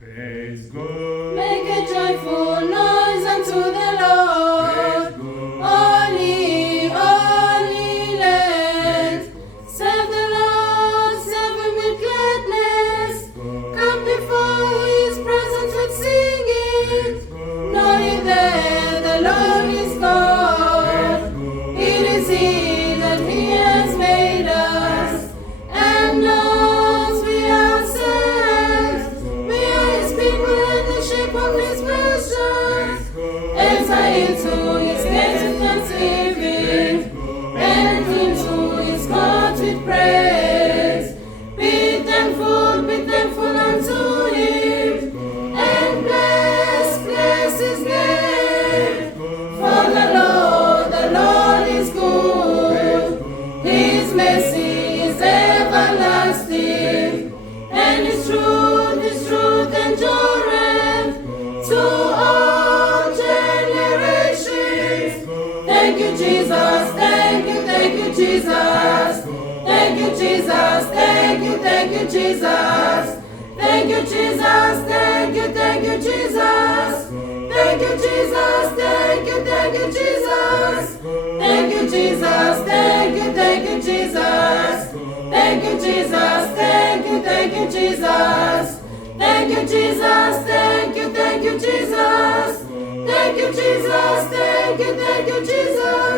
Praise God. Make a joyful noise unto the Lord. All ye lands. Serve the Lord, serve him with gladness. Come before his presence with singing. Know ye that the Lord is God. It is he that he has made us, and knows we ourselves. We are his people in the shape of his precious. Enter into his gates with thanksgiving, and into his courts with praise. Be thankful unto him, and bless his name. For the Lord is good. His mercy is everlasting, and his truth endureth to all generations. Thank you, Jesus. Thank you, Jesus. Thank you, Jesus. Thank you, Jesus. Thank you, Jesus. Thank you, Jesus. Thank you, Jesus. Thank you, Jesus. Thank you, Jesus. Thank you, Jesus. Thank you, Jesus. Thank you, Jesus. Thank you, Jesus. Thank you, Jesus. Thank you, Jesus. Thank you, Jesus.